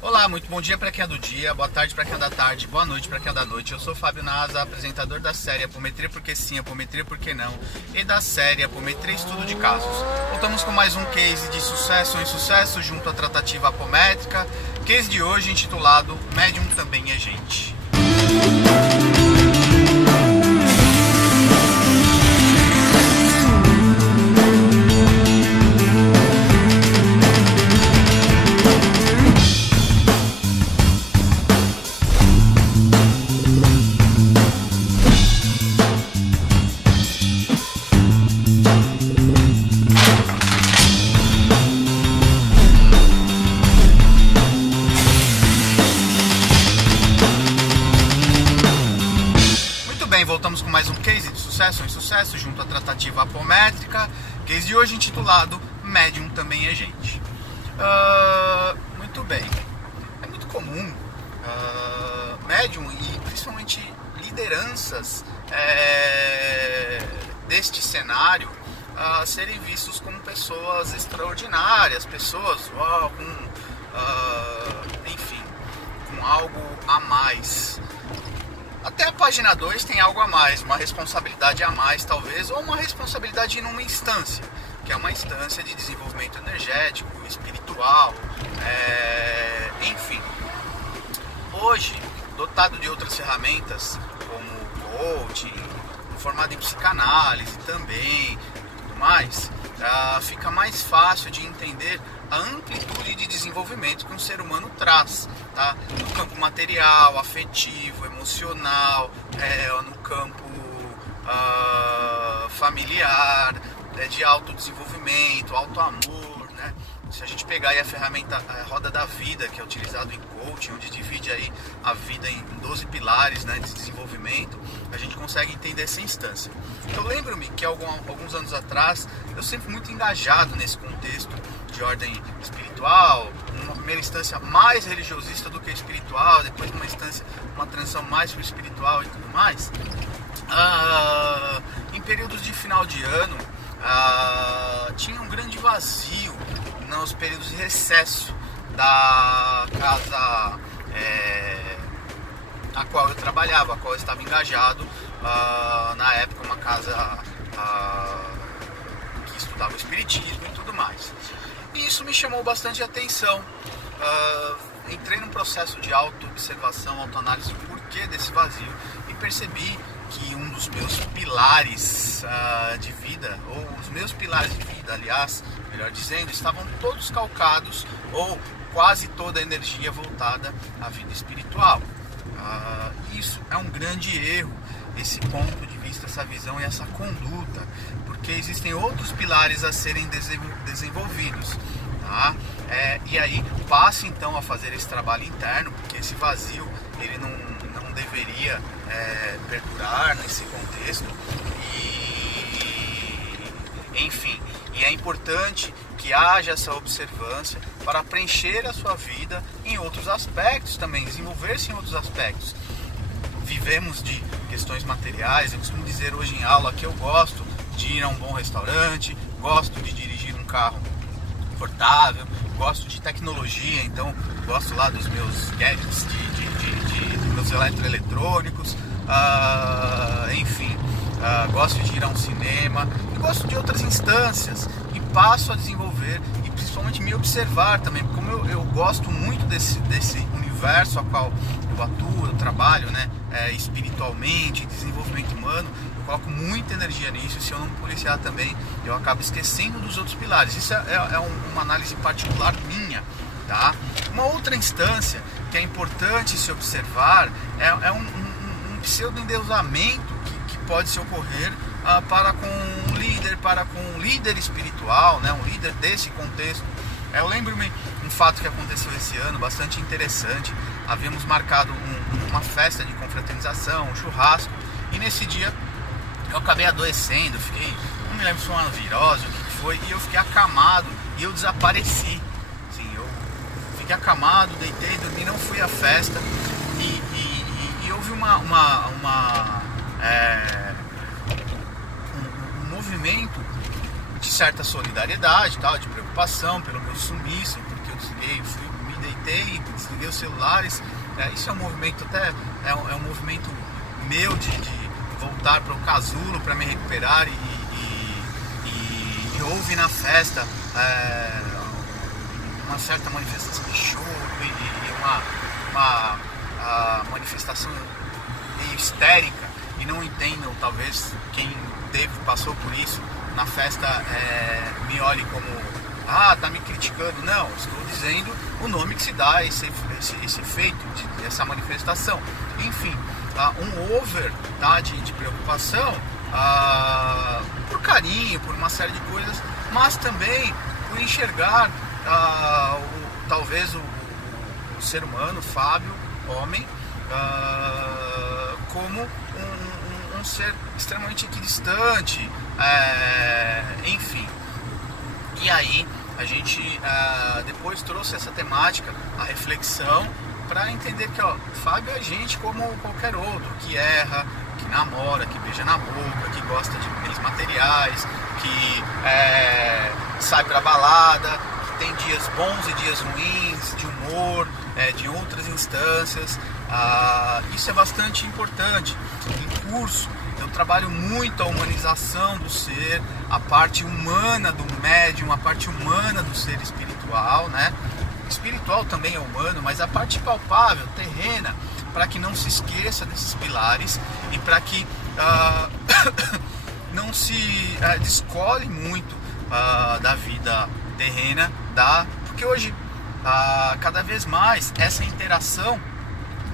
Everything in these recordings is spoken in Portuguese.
Olá, muito bom dia para quem é do dia, boa tarde para quem é da tarde, boa noite para quem é da noite. Eu sou Fábio Nasa, apresentador da série Apometria Porque Sim, Apometria Porque Não e da série Apometria Estudo de Casos. Voltamos com mais um case de sucesso ou insucesso junto à tratativa apométrica. Case de hoje intitulado Médium Também é Gente. Voltamos com mais um case de sucesso ou insucesso junto à tratativa apométrica. Case de hoje intitulado Médium Também é Gente. Muito bem. É muito comum médium e principalmente lideranças deste cenário serem vistos como pessoas extraordinárias, pessoas com algo a mais. Até a página 2 tem algo a mais, uma responsabilidade a mais talvez, ou uma responsabilidade numa instância, que é uma instância de desenvolvimento energético, espiritual, enfim. Hoje, dotado de outras ferramentas, como coaching, formado em psicanálise também, tudo mais, fica mais fácil de entender a amplitude de desenvolvimento que um ser humano traz, tá? No campo material, afetivo, emocional, no campo familiar, de autodesenvolvimento, autoamor, né? Se a gente pegar aí a ferramenta a roda da vida, que é utilizado em coaching, onde divide aí a vida em 12 pilares, né, de desenvolvimento, a gente consegue entender essa instância. Eu lembro-me que alguns anos atrás, eu sempre muito engajado nesse contexto de ordem espiritual, numa primeira instância mais religiosista do que espiritual, depois numa instância, uma transição mais para o espiritual e tudo mais. Em períodos de final de ano, tinha um grande vazio nos períodos de recesso da casa a qual eu trabalhava, a qual eu estava engajado, na época uma casa que estudava o espiritismo e tudo mais. E isso me chamou bastante atenção. Entrei num processo de auto-observação, autoanálise do porquê desse vazio e percebi que um dos meus pilares de vida, ou os meus pilares de vida, aliás, melhor dizendo, estavam todos calcados, ou quase toda a energia voltada à vida espiritual. Isso é um grande erro, esse ponto de vista, essa visão e essa conduta, porque existem outros pilares a serem desenvolvidos, tá? E aí passe então a fazer esse trabalho interno, porque esse vazio ele não deveria perdurar nesse contexto enfim, e é importante que haja essa observância para preencher a sua vida em outros aspectos também, desenvolver-se em outros aspectos. Vivemos de questões materiais, eu costumo dizer hoje em aula que eu gosto de ir a um bom restaurante, gosto de dirigir um carro confortável, gosto de tecnologia, então gosto lá dos meus gadgets, dos meus eletroeletrônicos, enfim, gosto de ir a um cinema, e gosto de outras instâncias e passo a desenvolver e principalmente me observar também, como eu gosto muito desse universo a qual eu atuo, eu trabalho, né, espiritualmente, desenvolvimento humano, eu coloco muita energia nisso, e se eu não policiar também, eu acabo esquecendo dos outros pilares. Isso é uma análise particular minha, tá? Uma outra instância que é importante se observar é um pseudo-endeusamento que pode se ocorrer para com um líder espiritual, né, um líder desse contexto. Eu lembro-me um fato que aconteceu esse ano, bastante interessante. Havíamos marcado uma festa de confraternização, um churrasco, e nesse dia eu acabei adoecendo, não me lembro se foi uma virose, o que foi, e eu fiquei acamado e eu desapareci. Assim, eu fiquei acamado, deitei, dormi, não fui à festa, e houve um movimento de certa solidariedade, tal, de preocupação pelo meu sumiço, porque eu desliguei, me deitei, desliguei os celulares. Isso é um movimento até, é um movimento meu de voltar para o casulo para me recuperar e houve na festa uma certa manifestação de choro e uma manifestação meio histérica, e não entendam, talvez quem passou por isso na festa me olhe como tá me criticando. Não, estou dizendo o nome que se dá a esse efeito, essa manifestação. Enfim, um over, tá, de preocupação por carinho, por uma série de coisas, mas também por enxergar talvez o ser humano, Fábio, homem, como um ser extremamente equidistante, enfim. E aí a gente depois trouxe essa temática, a reflexão, para entender que Fábio é gente como qualquer outro, que erra, que namora, que beija na boca, que gosta de bens materiais, que sai pra balada, que tem dias bons e dias ruins, de humor, de outras instâncias. Isso é bastante importante. Em curso eu trabalho muito a humanização do ser, a parte humana do médium, a parte humana do ser espiritual, né? Espiritual também é humano, mas a parte palpável, terrena, para que não se esqueça desses pilares e para que não se descole muito da vida terrena, porque hoje cada vez mais essa interação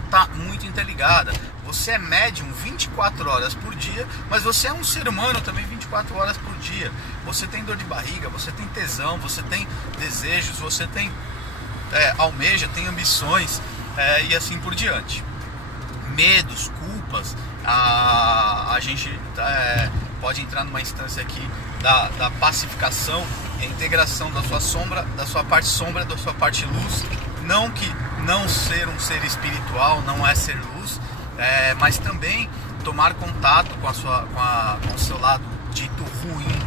está muito interligada. Você é médium 24 horas por dia, mas você é um ser humano também 24 horas por dia. Você tem dor de barriga, você tem tesão, você tem desejos, você tem almeja, tem ambições, e assim por diante. Medos, culpas, a gente pode entrar numa instância aqui da pacificação, a integração da sua sombra, da sua parte sombra, da sua parte luz. Não que não ser um ser espiritual não é ser luz, mas também tomar contato com o seu lado dito ruim.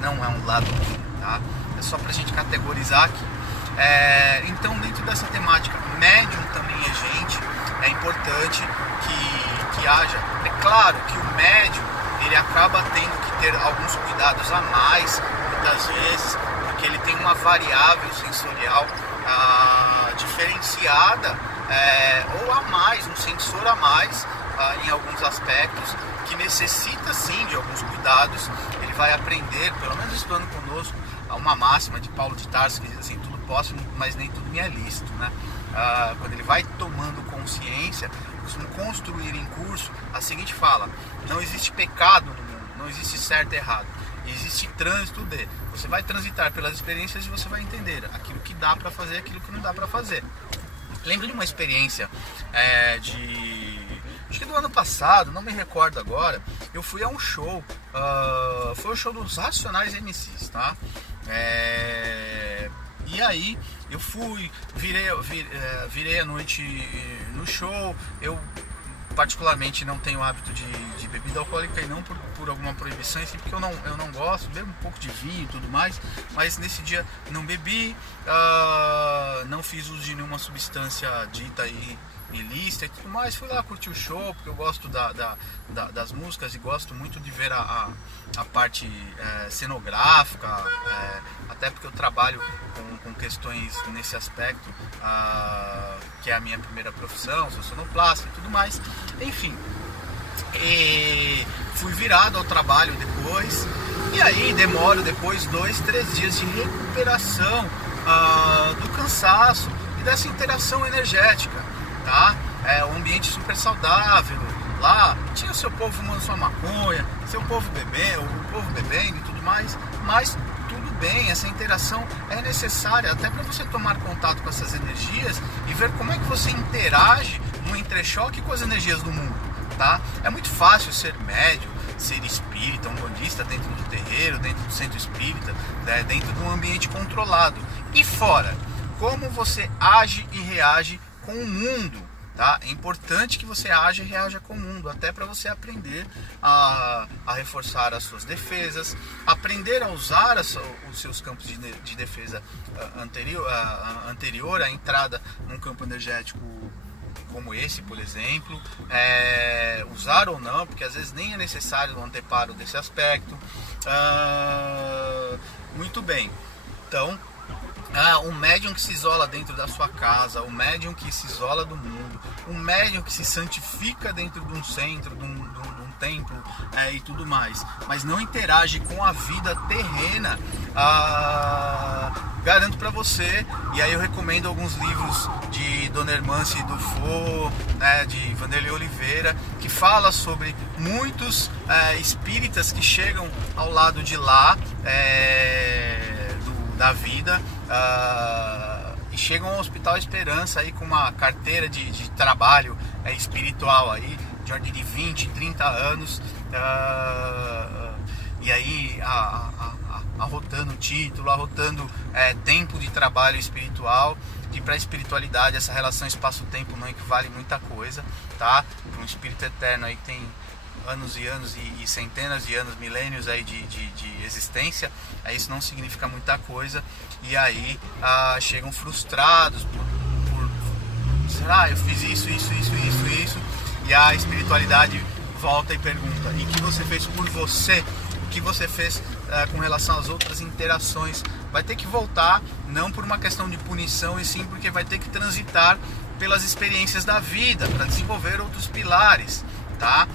Não é um lado ruim, tá? É só pra gente categorizar aqui. Então, dentro dessa temática, médium também é gente, é importante que haja. É claro que o médium, ele acaba tendo que ter alguns cuidados a mais, muitas vezes, porque ele tem uma variável sensorial diferenciada, ou a mais, um sensor a mais em alguns aspectos, que necessita sim de alguns cuidados. Ele vai aprender, pelo menos estudando conosco, uma máxima de Paulo de Tarso que diz assim: tudo posso, mas nem tudo me é lícito, né? Quando ele vai tomando consciência, costumo construir em curso a seguinte fala: não existe pecado no mundo, não existe certo e errado, existe trânsito de. Você vai transitar pelas experiências e você vai entender aquilo que dá para fazer, aquilo que não dá para fazer. Lembro de uma experiência acho que do ano passado, não me recordo agora. Eu fui a um show, foi o show dos Racionais MCs, tá? E aí eu fui, virei a noite no show. Eu particularmente não tenho hábito de bebida alcoólica, e não por alguma proibição, assim, porque eu não gosto, bebo um pouco de vinho e tudo mais, mas nesse dia não bebi, não fiz uso de nenhuma substância dita aí ilícita e tudo mais. Fui lá curtir o show, porque eu gosto das músicas e gosto muito de ver a parte cenográfica, até porque eu trabalho com questões nesse aspecto, que é a minha primeira profissão, sou sonoplasta e tudo mais. Enfim, fui virado ao trabalho depois, e aí demoro depois 2-3 dias de recuperação do cansaço e dessa interação energética, tá? Um ambiente super saudável. Lá tinha seu povo fumando sua maconha, seu povo bebendo, o povo bebendo e tudo mais, mas tudo bem, essa interação é necessária até para você tomar contato com essas energias e ver como é que você interage no entrechoque com as energias do mundo, tá? É muito fácil ser médium, ser espírita, um bandista dentro do terreiro, dentro do centro espírita, dentro de um ambiente controlado. E fora, como você age e reage com o mundo, tá? É importante que você haja e reaja com o mundo, até para você aprender a reforçar as suas defesas, aprender a usar os seus campos de defesa anterior à entrada num campo energético como esse, por exemplo, usar ou não, porque às vezes nem é necessário um anteparo desse aspecto. Muito bem, então um médium que se isola dentro da sua casa, um médium que se isola do mundo, um médium que se santifica dentro de um centro, de um templo e tudo mais, mas não interage com a vida terrena, garanto para você, e aí eu recomendo alguns livros de Dona Hermance Dufour, de Vanderlei Oliveira, que fala sobre muitos espíritas que chegam ao lado de lá da vida, e chegam ao Hospital Esperança aí com uma carteira de trabalho espiritual aí, de ordem de 20, 30 anos, e aí arrotando título, arrotando tempo de trabalho espiritual, e para a espiritualidade essa relação espaço-tempo não equivale muita coisa, tá? Para um espírito eterno aí que tem anos e anos e centenas de anos, milênios aí de existência, isso não significa muita coisa, e aí chegam frustrados por será, eu fiz isso, e a espiritualidade volta e pergunta: e o que você fez por você? O que você fez com relação às outras interações? Vai ter que voltar, não por uma questão de punição, e sim porque vai ter que transitar pelas experiências da vida para desenvolver outros pilares, tá?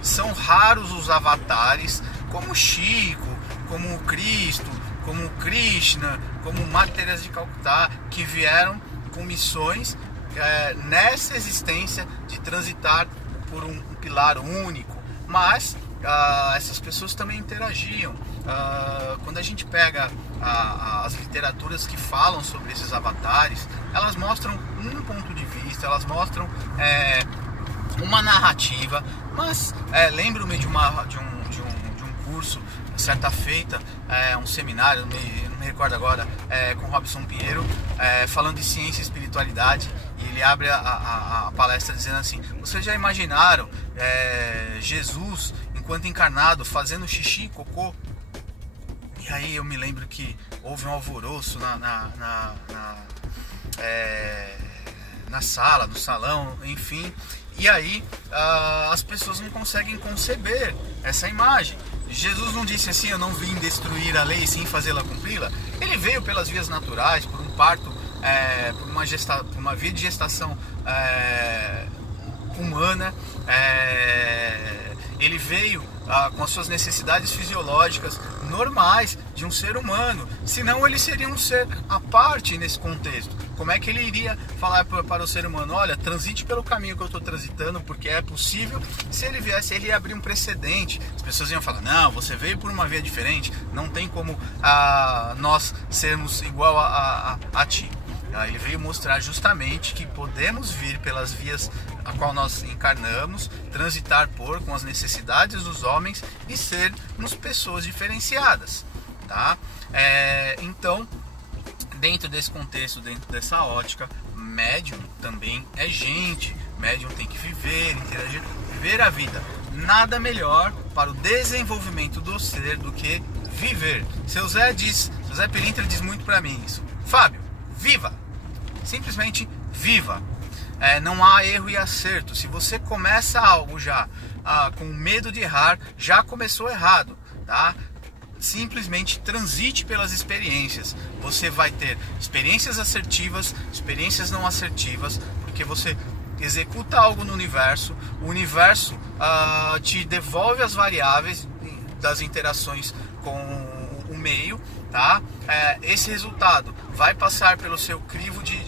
São raros os avatares como Chico, como Cristo, como Krishna, como Madre Teresa de Calcutá, que vieram com missões nessa existência de transitar por um pilar único, mas essas pessoas também interagiam. Quando a gente pega as literaturas que falam sobre esses avatares, elas mostram um ponto de vista, elas mostram uma narrativa, mas lembro-me de um curso, certa feita, um seminário, não me recordo agora, com Robson Pinheiro, falando de ciência e espiritualidade, e ele abre a palestra dizendo assim: vocês já imaginaram Jesus, enquanto encarnado, fazendo xixi e cocô? E aí eu me lembro que houve um alvoroço na sala, no salão, enfim, e aí as pessoas não conseguem conceber essa imagem. Jesus não disse assim: eu não vim destruir a lei, sim fazê-la cumpri-la. Ele veio pelas vias naturais, por um parto, por uma via de gestação humana. Ele veio com as suas necessidades fisiológicas normais de um ser humano, senão ele seria um ser à parte nesse contexto. Como é que ele iria falar para o ser humano: olha, transite pelo caminho que eu estou transitando, porque é possível? Se ele viesse, ele ia abrir um precedente. As pessoas iam falar: não, você veio por uma via diferente, não tem como nós sermos igual a ti. Ele veio mostrar justamente que podemos vir pelas vias a qual nós encarnamos, transitar com as necessidades dos homens e sermos pessoas diferenciadas, tá? Então, dentro desse contexto, dentro dessa ótica, médium também é gente. Médium tem que viver, interagir, viver a vida. Nada melhor para o desenvolvimento do ser do que viver. Seu Zé Pilintra diz muito para mim isso: Fábio, viva! Simplesmente viva. Não há erro e acerto. Se você começa algo já com medo de errar, já começou errado, tá? Simplesmente transite pelas experiências. Você vai ter experiências assertivas, experiências não assertivas, porque você executa algo no universo, o universo te devolve as variáveis das interações com o meio, tá? Esse resultado vai passar pelo seu crivo de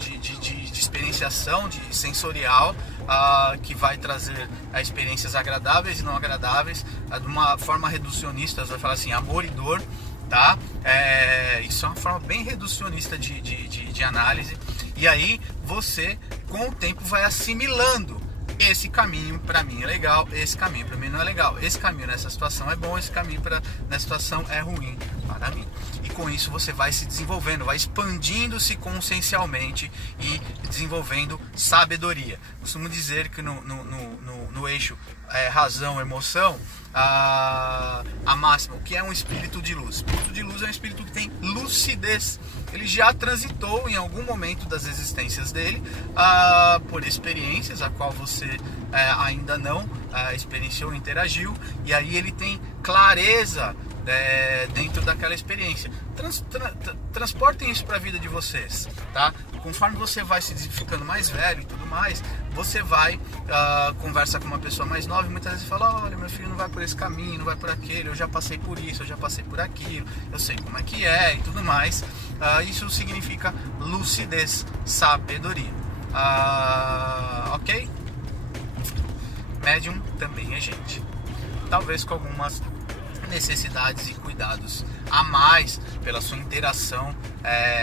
experienciação, de sensorial, que vai trazer experiências agradáveis e não agradáveis, de uma forma reducionista. Você vai falar assim: amor e dor, tá? Isso é uma forma bem reducionista de análise, e aí você com o tempo vai assimilando: esse caminho para mim é legal, esse caminho para mim não é legal, esse caminho nessa situação é bom, esse caminho nessa situação é ruim para mim. E com isso você vai se desenvolvendo, vai expandindo-se consciencialmente e desenvolvendo sabedoria. Costumo dizer que no eixo razão-emoção, a máxima, o que é um espírito de luz? O espírito de luz é um espírito que tem lucidez. Ele já transitou em algum momento das existências dele por experiências a qual você ainda não experienciou, interagiu, e aí ele tem clareza dentro daquela experiência. Transportem isso para a vida de vocês, tá? Conforme você vai se ficando mais velho e tudo mais, você vai conversa com uma pessoa mais nova e muitas vezes fala: olha, meu filho não vai por esse caminho, não vai por aquele, eu já passei por isso, eu já passei por aquilo, eu sei como é que é e tudo mais. Isso significa lucidez, sabedoria. Ok? Médium também é gente, talvez com algumas necessidades e cuidados a mais pela sua interação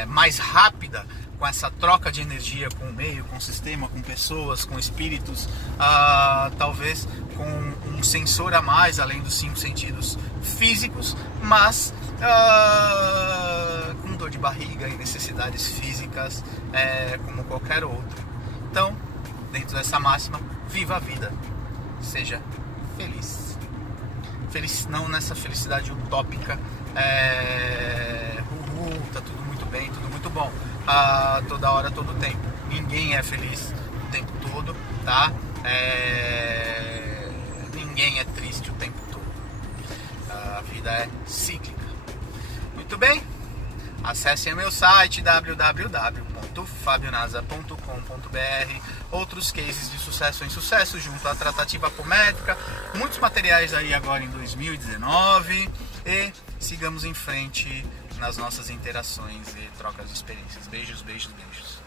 mais rápida com essa troca de energia com o meio, com o sistema, com pessoas, com espíritos, talvez com um sensor a mais além dos 5 sentidos físicos, mas com dor de barriga e necessidades físicas como qualquer outro. Então, dentro dessa máxima, viva a vida, seja feliz. Feliz não nessa felicidade utópica, tá tudo muito bem, tudo muito bom, toda hora, todo tempo. Ninguém é feliz o tempo todo, tá? Ninguém é triste o tempo todo. A vida é cíclica. Muito bem? Acessem meu site www.fabionasa.com.br. Outros cases de sucesso em sucesso junto à tratativa apométrica, muitos materiais aí agora em 2019, e sigamos em frente nas nossas interações e trocas de experiências. Beijos, beijos, beijos.